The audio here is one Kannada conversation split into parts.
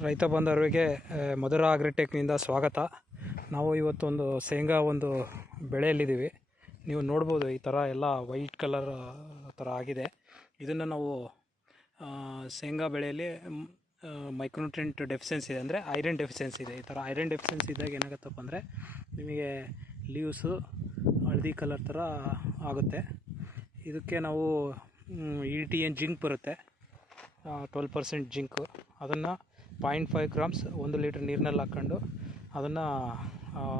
ರೈತ ಬಾಂಧವರಿಗೆ ಮಧುರ ಅಗ್ರಿಟೆಕ್ನಿಂದ ಸ್ವಾಗತ. ನಾವು ಇವತ್ತೊಂದು ಶೇಂಗಾ ಒಂದು ಬೆಳೆಯಲ್ಲಿದ್ದೀವಿ. ನೀವು ನೋಡ್ಬೋದು, ಈ ಥರ ಎಲ್ಲ ವೈಟ್ ಕಲರ್ ಥರ ಆಗಿದೆ. ಇದನ್ನು ನಾವು ಶೇಂಗಾ ಬೆಳೆಯಲ್ಲಿ ಮೈಕ್ರೋನ್ಯೂಟ್ರಿಯೆಂಟ್ ಡೆಫಿಷಿಯನ್ಸಿ ಇದೆ, ಅಂದರೆ ಐರನ್ ಡೆಫಿಷಿಯನ್ಸಿ ಇದೆ. ಈ ಥರ ಐರನ್ ಡೆಫಿಷಿಯನ್ಸಿ ಇದ್ದಾಗ ಏನಾಗುತ್ತಪ್ಪ ಅಂದರೆ ನಿಮಗೆ ಲೀವ್ಸು ಹಳದಿ ಕಲರ್ ಥರ ಆಗುತ್ತೆ. ಇದಕ್ಕೆ ನಾವು ETN ಜಿಂಕ್ ಬರುತ್ತೆ, 12% ಜಿಂಕು. ಅದನ್ನು 0.5 ಗ್ರಾಮ್ಸ್ 1 ಲೀಟ್ರ್ ನೀರಿನಲ್ಲಿ ಹಾಕ್ಕೊಂಡು ಅದನ್ನು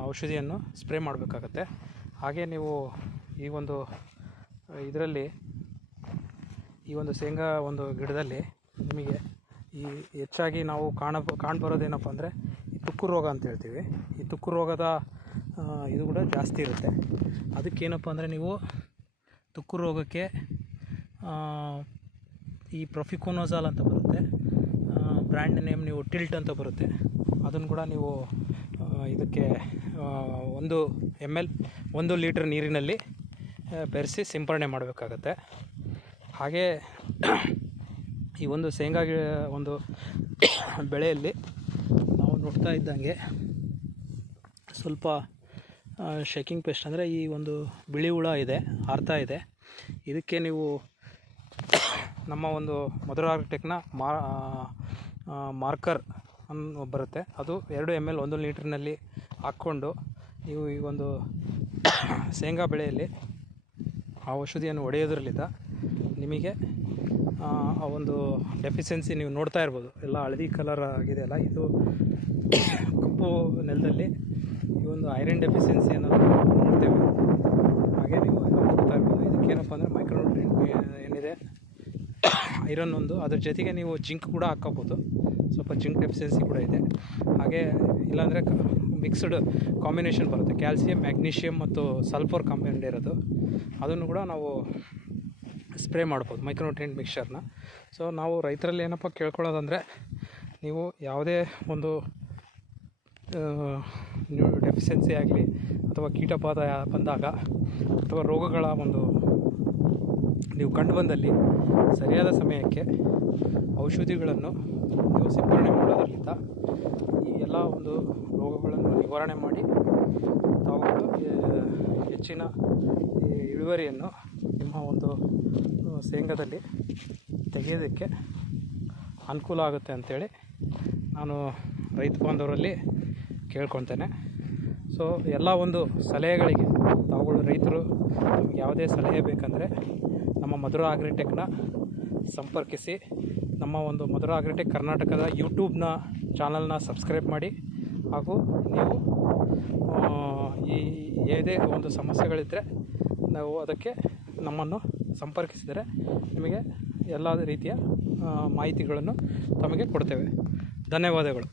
ಔಷಧಿಯನ್ನು ಸ್ಪ್ರೇ ಮಾಡಬೇಕಾಗತ್ತೆ. ಹಾಗೆ ನೀವು ಈ ಒಂದು ಇದರಲ್ಲಿ ಈ ಒಂದು ಶೇಂಗಾ ಒಂದು ಗಿಡದಲ್ಲಿ ನಿಮಗೆ ಈ ಹೆಚ್ಚಾಗಿ ನಾವು ಕಾಣ್ಬರೋದೇನಪ್ಪ ಅಂದರೆ ಈ ತುಕ್ಕು ರೋಗ ಅಂತ ಹೇಳ್ತೀವಿ. ಈ ತುಕ್ಕು ರೋಗದ ಇದು ಕೂಡ ಜಾಸ್ತಿ ಇರುತ್ತೆ. ಅದಕ್ಕೇನಪ್ಪ ಅಂದರೆ ನೀವು ತುಕ್ಕು ರೋಗಕ್ಕೆ ಈ ಪ್ರೊಫಿಕೋನೋಜಾಲ್ ಅಂತ ಬರುತ್ತೆ, ಬ್ರ್ಯಾಂಡ್ ನೇಮ್ ನೀವು ಟಿಲ್ಟ್ ಅಂತ ಬರುತ್ತೆ. ಅದನ್ನು ಕೂಡ ನೀವು ಇದಕ್ಕೆ 1 ml 1 ಲೀಟ್ರ್ ನೀರಿನಲ್ಲಿ ಬೆರೆಸಿ ಸಿಂಪರಣೆ ಮಾಡಬೇಕಾಗತ್ತೆ. ಹಾಗೆ ಈ ಒಂದು ಶೇಂಗಾ ಒಂದು ಬೆಳೆಯಲ್ಲಿ ನಾವು ನೋಡ್ತಾ ಇದ್ದಂಗೆ ಸ್ವಲ್ಪ ಶೇಕಿಂಗ್ ಪೆಸ್ಟ್, ಅಂದರೆ ಈ ಒಂದು ಬಿಳಿ ಹುಳ ಇದೆ, ಆರ್ತಾ ಇದೆ. ಇದಕ್ಕೆ ನೀವು ನಮ್ಮ ಒಂದು ಮಧುರ ಅಗ್ರಿಟೆಕ್ನ ಮಾರ್ಕರ್ ಅನ್ನು ಬರುತ್ತೆ, ಅದು 2 ml 1 ಲೀಟ್ರ್ನಲ್ಲಿ ಹಾಕ್ಕೊಂಡು ನೀವು ಈ ಒಂದು ಶೇಂಗಾ ಬೆಳೆಯಲ್ಲಿ ಆ ಔಷಧಿಯನ್ನು ಹೊಡೆಯೋದ್ರಲ್ಲಿದ್ದ ನಿಮಗೆ ಆ ಒಂದು ಡೆಫಿಷಿಯನ್ಸಿ ನೀವು ನೋಡ್ತಾ ಇರ್ಬೋದು, ಎಲ್ಲ ಹಳದಿ ಕಲರ್ ಆಗಿದೆಯಲ್ಲ, ಇದು ಕಪ್ಪು ನೆಲದಲ್ಲಿ ಈ ಒಂದು ಐರನ್ ಡೆಫಿಷಿಯನ್ಸಿ ಅನ್ನೋದು ನೋಡ್ತೇವೆ. ಹಾಗೆ ನೀವು ಎಲ್ಲ ನೋಡ್ತಾ ಇರ್ಬೋದು. ಇದಕ್ಕೇನಪ್ಪ ಅಂದರೆ ಮೈಕ್ರೋನ್ಯೂಟ್ರಿಯೆಂಟ್ ಏನಿದೆ ಐರನ್ ಒಂದು, ಅದ್ರ ಜೊತೆಗೆ ನೀವು ಜಿಂಕ್ ಕೂಡ ಹಾಕ್ಕೋಬೋದು. ಸ್ವಲ್ಪ ಜಿಂಕ್ ಡೆಫಿಷಿಯನ್ಸಿ ಕೂಡ ಇದೆ. ಹಾಗೆ ಇಲ್ಲಾಂದರೆ ಮಿಕ್ಸ್ಡ್ ಕಾಂಬಿನೇಷನ್ ಬರುತ್ತೆ, ಕ್ಯಾಲ್ಸಿಯಂ, ಮ್ಯಾಗ್ನೀಷಿಯಮ್ ಮತ್ತು ಸಲ್ಫರ್ ಕಾಂಪೌಂಡ್ ಇರೋದು. ಅದನ್ನು ಕೂಡ ನಾವು ಸ್ಪ್ರೇ ಮಾಡ್ಬೋದು, ಮೈಕ್ರೋನ್ಯೂಟ್ರಿಯೆಂಟ್ ಮಿಕ್ಸ್ಚರ್ನ. ಸೊ ನಾವು ರೈತರಲ್ಲಿ ಏನಪ್ಪ ಕೇಳ್ಕೊಳ್ಳೋದಂದರೆ, ನೀವು ಯಾವುದೇ ಒಂದು ಡೆಫಿಷಿಯನ್ಸಿ ಆಗಲಿ ಅಥವಾ ಕೀಟಬಾಧ ಬಂದಾಗ ಅಥವಾ ರೋಗಗಳ ಒಂದು ನೀವು ಕಂಡು ಬಂದಲ್ಲಿ ಸರಿಯಾದ ಸಮಯಕ್ಕೆ ಔಷಧಿಗಳನ್ನು ನೀವು ಸಿಂಪರಣೆ ಮಾಡೋದರಿಂದ ಈ ಎಲ್ಲ ಒಂದು ರೋಗಗಳನ್ನು ನಿವಾರಣೆ ಮಾಡಿ ತಾವುಗಳು ಹೆಚ್ಚಿನ ಇಳುವರಿಯನ್ನು ನಿಮ್ಮ ಒಂದು ಶೇಂಗಾದಲ್ಲಿ ತೆಗೆಯೋದಕ್ಕೆ ಅನುಕೂಲ ಆಗುತ್ತೆ ಅಂಥೇಳಿ ನಾನು ರೈತ ಬಾಂಧವರಲ್ಲಿ ಕೇಳ್ಕೊತೇನೆ. ಸೊ ಎಲ್ಲ ಒಂದು ಸಲಹೆಗಳಿಗೆ ತಾವುಗಳು ರೈತರು ನಮಗೆ ಯಾವುದೇ ಸಲಹೆ ಬೇಕಂದರೆ ನಮ್ಮ ಮಧುರ ಅಗ್ರಿಟೆಕ್ನ ಸಂಪರ್ಕಿಸಿ. ನಮ್ಮ ಒಂದು ಮಧುರ ಅಗ್ರಿಟೆಕ್ ಕರ್ನಾಟಕದ ಯೂಟ್ಯೂಬ್ನ ಚಾನಲ್ನ ಸಬ್ಸ್ಕ್ರೈಬ್ ಮಾಡಿ. ಹಾಗೂ ನೀವು ಈ ಯಾವುದೇ ಒಂದು ಸಮಸ್ಯೆಗಳಿದ್ದರೆ ನಾವು ಅದಕ್ಕೆ ನಮ್ಮನ್ನು ಸಂಪರ್ಕಿಸಿದರೆ ನಿಮಗೆ ಎಲ್ಲ ರೀತಿಯ ಮಾಹಿತಿಗಳನ್ನು ತಮಗೆ ಕೊಡ್ತೇವೆ. ಧನ್ಯವಾದಗಳು.